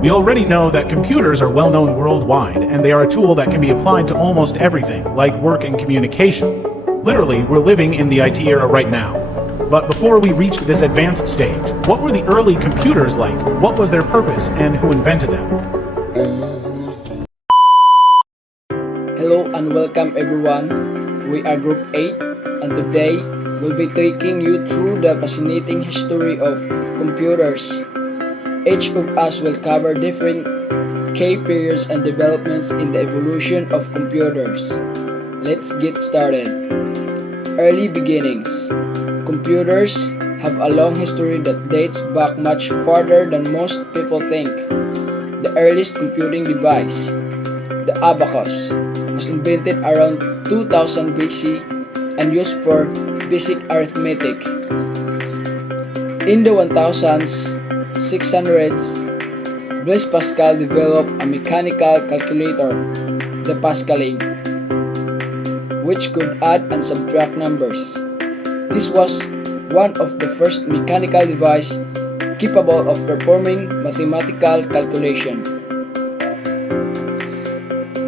We already know that computers are well known worldwide, and they are a tool that can be applied to almost everything, like work and communication. Literally, we're living in the IT era right now. But before we reached this advanced stage, what were the early computers like? What was their purpose, and who invented them? Hello and welcome everyone. We are Group 8 and today we'll be taking you through the fascinating history of computers. Each of us will cover different key periods and developments in the evolution of computers. Let's get started. Early beginnings. Computers have a long history that dates back much farther than most people think. The earliest computing device, the abacus, was invented around 2000 BC and used for basic arithmetic. In the 1600s, Blaise Pascal developed a mechanical calculator, the Pascaline, which could add and subtract numbers. This was one of the first mechanical devices capable of performing mathematical calculation.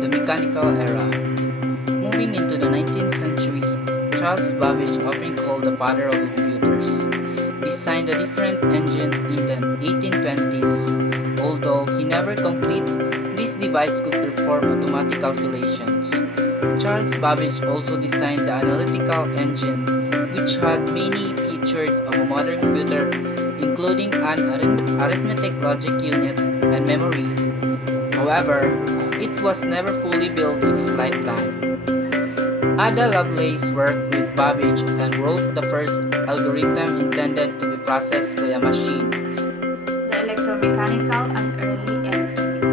The mechanical era. Moving into the 19th century, Charles Babbage, often called the father of computers, designed a different engine in the 1820s. Although he never completed, this device could perform automatic calculations. Charles Babbage also designed the analytical engine, which had many features of a modern computer, including an arithmetic logic unit and memory. However, it was never fully built in his lifetime. Ada Lovelace worked with Babbage and wrote the first algorithm intended to be processed by a machine. The electromechanical and early electronic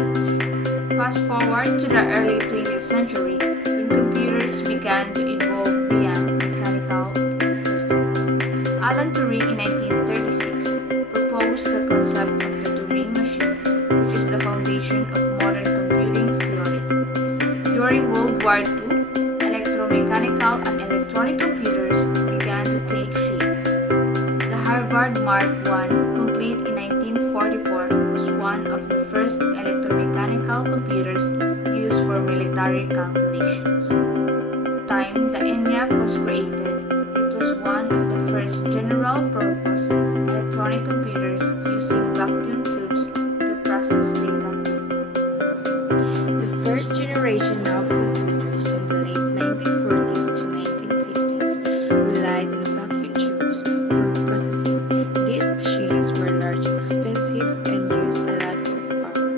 age. Fast forward to the early 20th century, when computers began to evolve beyond mechanical systems. Alan Turing in 1936 proposed the concept of the Turing machine, which is the foundation of modern computing theory. During World War II, electromechanical and electronic computers began to take shape. The Harvard Mark I, complete in 1944, was one of the first electromechanical computers used for military calculations. Time the ENIAC was created, it was one of the first general-purpose electronic computers using vacuum tubes to process data. The first generation of computers in the late 1940s to 1950s relied on vacuum tubes for processing. These machines were large, expensive, and used a lot of power.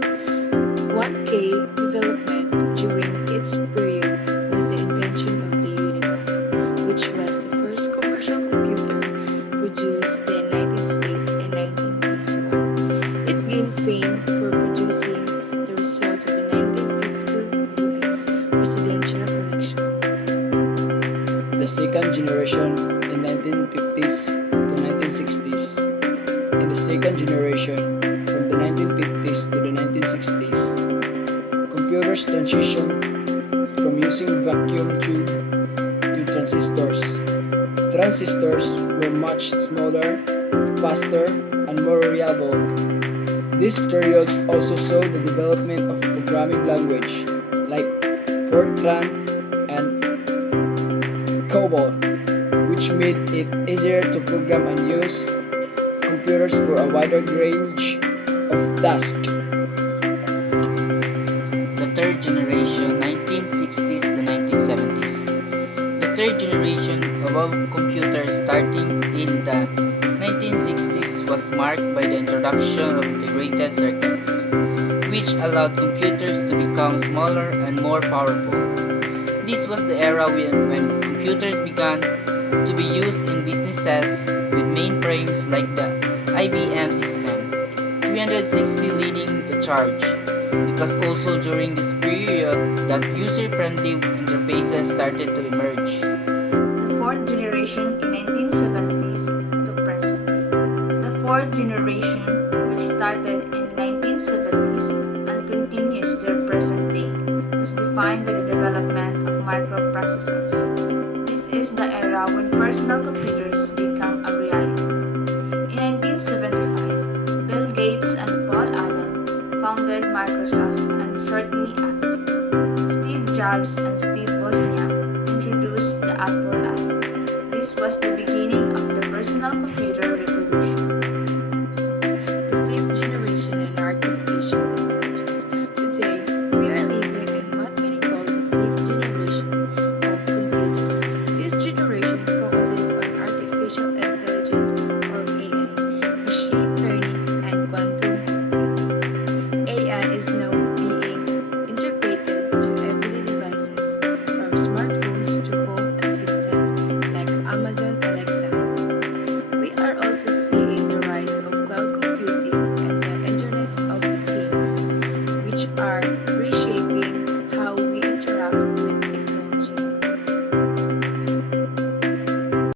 One key development during its period was the invention of the Univac, which was the first commercial computer produced in the United States in 1951. It gained fame for producing the result of the 1952 US presidential election. The second generation in 1950s to 1960s. In the second generation, from the 1950s to the 1960s, computers transitioned from using vacuum tube to transistors. Transistors were much smaller, faster, and more reliable. This period also saw the development of programming language like Fortran and COBOL, which made it easier to program and use computers for a wider range of tasks. The third generation, 1960s to 1970s. The third generation of computers starting in the 1960s was marked by the introduction of integrated circuits, which allowed computers to become smaller and more powerful. This was the era when computers began to be used in businesses with mainframes like the IBM system, 360 leading the charge. It was also during this period that user-friendly interfaces started to emerge. The fourth generation in 1970s to present. The fourth generation, which started in 1970s and continues to the present day, was defined by the development of microprocessors. This is the era when personal computers become a reality. In 1975, Bill Gates and Paul Allen founded Microsoft, and shortly after, Steve Jobs and Steve Wozniak introduced the Apple I. This was the beginning of the personal computer revolution. The fifth generation in artificial intelligence. Today, we are living in what many call the fifth generation of computers. This generation focuses on artificial intelligence